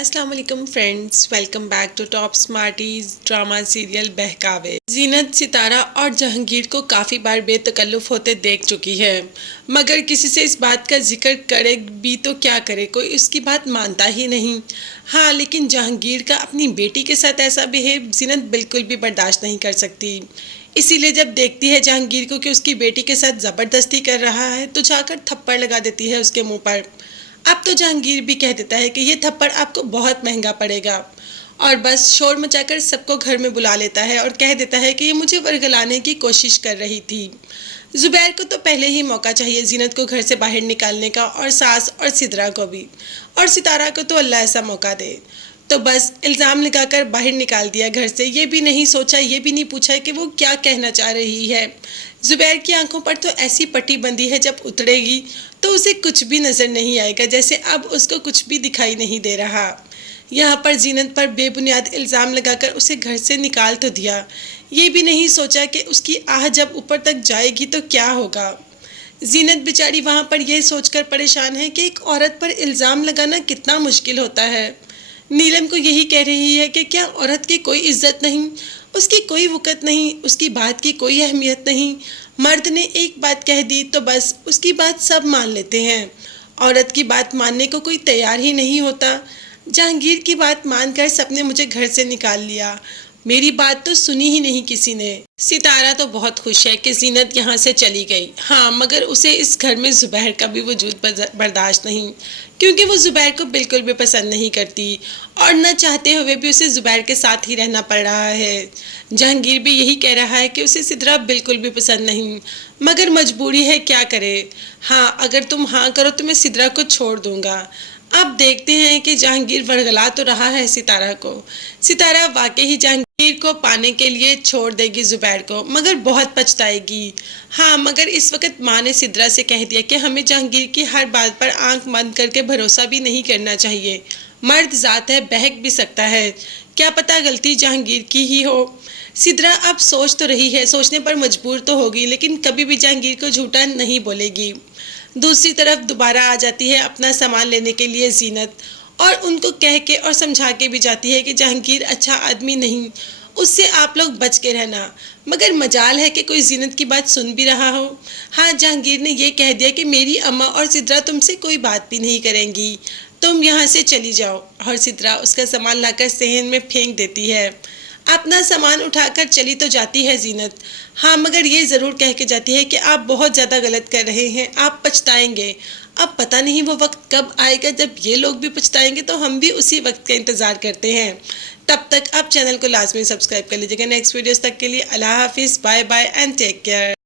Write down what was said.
السلام علیکم friends, welcome back to Top Smarties drama serial بہکاوے۔ زینت ستارہ اور جہانگیر کو کافی بار بے تکلف ہوتے دیکھ چکی ہے، مگر کسی سے اس بات کا ذکر کرے بھی تو کیا کرے، کوئی اس کی بات مانتا ہی نہیں۔ ہاں، لیکن جہانگیر کا اپنی بیٹی کے ساتھ ایسا بہیو زینت بالکل بھی برداشت نہیں کر سکتی۔ اسی لیے جب دیکھتی ہے جہانگیر کو کہ اس کی بیٹی کے ساتھ زبردستی کر رہا ہے تو جا کر تھپڑ لگا دیتی ہے اس کے منہ پر۔ اب تو جہانگیر بھی کہہ دیتا ہے کہ یہ تھپڑ آپ کو بہت مہنگا پڑے گا، اور بس شور مچا کر سب کو گھر میں بلا لیتا ہے اور کہہ دیتا ہے کہ یہ مجھے ورگلانے کی کوشش کر رہی تھی۔ زبیر کو تو پہلے ہی موقع چاہیے زینت کو گھر سے باہر نکالنے کا، اور ساس اور سدرا کو بھی، اور ستارہ کو تو اللہ ایسا موقع دے تو بس الزام لگا کر باہر نکال دیا گھر سے۔ یہ بھی نہیں سوچا، یہ بھی نہیں پوچھا کہ وہ کیا کہنا چاہ رہی ہے۔ زبیر کی آنکھوں پر تو ایسی پٹی بندی ہے، جب اترے گی تو اسے کچھ بھی نظر نہیں آئے گا، جیسے اب اس کو کچھ بھی دکھائی نہیں دے رہا۔ یہاں پر زینت پر بے بنیاد الزام لگا کر اسے گھر سے نکال تو دیا، یہ بھی نہیں سوچا کہ اس کی آہ جب اوپر تک جائے گی تو کیا ہوگا۔ زینت بیچاری وہاں پر یہ سوچ کر پریشان ہے کہ ایک عورت پر الزام لگانا کتنا مشکل ہوتا ہے۔ نیلم کو یہی کہہ رہی ہے کہ کیا عورت کی کوئی عزت نہیں، اس کی کوئی وقت نہیں، اس کی بات کی کوئی اہمیت نہیں۔ مرد نے ایک بات کہہ دی تو بس اس کی بات سب مان لیتے ہیں، عورت کی بات ماننے کو کوئی تیار ہی نہیں ہوتا۔ جہانگیر کی بات مان کر سب نے مجھے گھر سے نکال لیا، میری بات تو سنی ہی نہیں کسی نے۔ ستارہ تو بہت خوش ہے کہ زینت یہاں سے چلی گئی، ہاں، مگر اسے اس گھر میں زبیر کا بھی وجود برداشت نہیں، کیونکہ وہ زبیر کو بالکل بھی پسند نہیں کرتی، اور نہ چاہتے ہوئے بھی اسے زبیر کے ساتھ ہی رہنا پڑ رہا ہے۔ جہانگیر بھی یہی کہہ رہا ہے کہ اسے سدرا بالکل بھی پسند نہیں، مگر مجبوری ہے، کیا کرے۔ ہاں، اگر تم ہاں کرو تو میں سدرا کو چھوڑ دوں گا۔ اب دیکھتے ہیں کہ جہانگیر ورگلا تو رہا ہے ستارہ کو۔ ستارہ واقعی جہانگیر کو پانے کے لیے چھوڑ دے گی زبیر کو، مگر بہت پچھتائے گی۔ ہاں، مگر اس وقت ماں نے سدرا سے کہہ دیا کہ ہمیں جہانگیر کی ہر بات پر آنکھ بند کر کے بھروسہ بھی نہیں کرنا چاہیے، مرد ذات ہے، بہک بھی سکتا ہے، کیا پتہ غلطی جہانگیر کی ہی ہو۔ سدرا اب سوچ تو رہی ہے، سوچنے پر مجبور تو ہوگی، لیکن کبھی بھی جہانگیر کو جھوٹا نہیں بولے گی۔ دوسری طرف دوبارہ آ جاتی ہے اپنا سامان لینے کے لیے زینت، اور ان کو کہہ کے اور سمجھا کے بھی جاتی ہے کہ جہانگیر اچھا آدمی نہیں، اس سے آپ لوگ بچ کے رہنا، مگر مجال ہے کہ کوئی زینت کی بات سن بھی رہا ہو۔ ہاں، جہانگیر نے یہ کہہ دیا کہ میری اماں اور سدرا تم سے کوئی بات بھی نہیں کریں گی، تم یہاں سے چلی جاؤ، اور سدرا اس کا سامان لا کر صحن میں پھینک دیتی ہے۔ اپنا سامان اٹھا کر چلی تو جاتی ہے زینت، ہاں، مگر یہ ضرور کہہ کے جاتی ہے کہ آپ بہت زیادہ غلط کر رہے ہیں، آپ پچھتائیں گے۔ اب پتہ نہیں وہ وقت کب آئے گا جب یہ لوگ بھی پچھتائیں گے، تو ہم بھی اسی وقت کا انتظار کرتے ہیں۔ تب تک آپ چینل کو لازمی سبسکرائب کر لیجیے گا۔ نیکسٹ ویڈیوز تک کے لیے اللہ حافظ، bye bye and take care.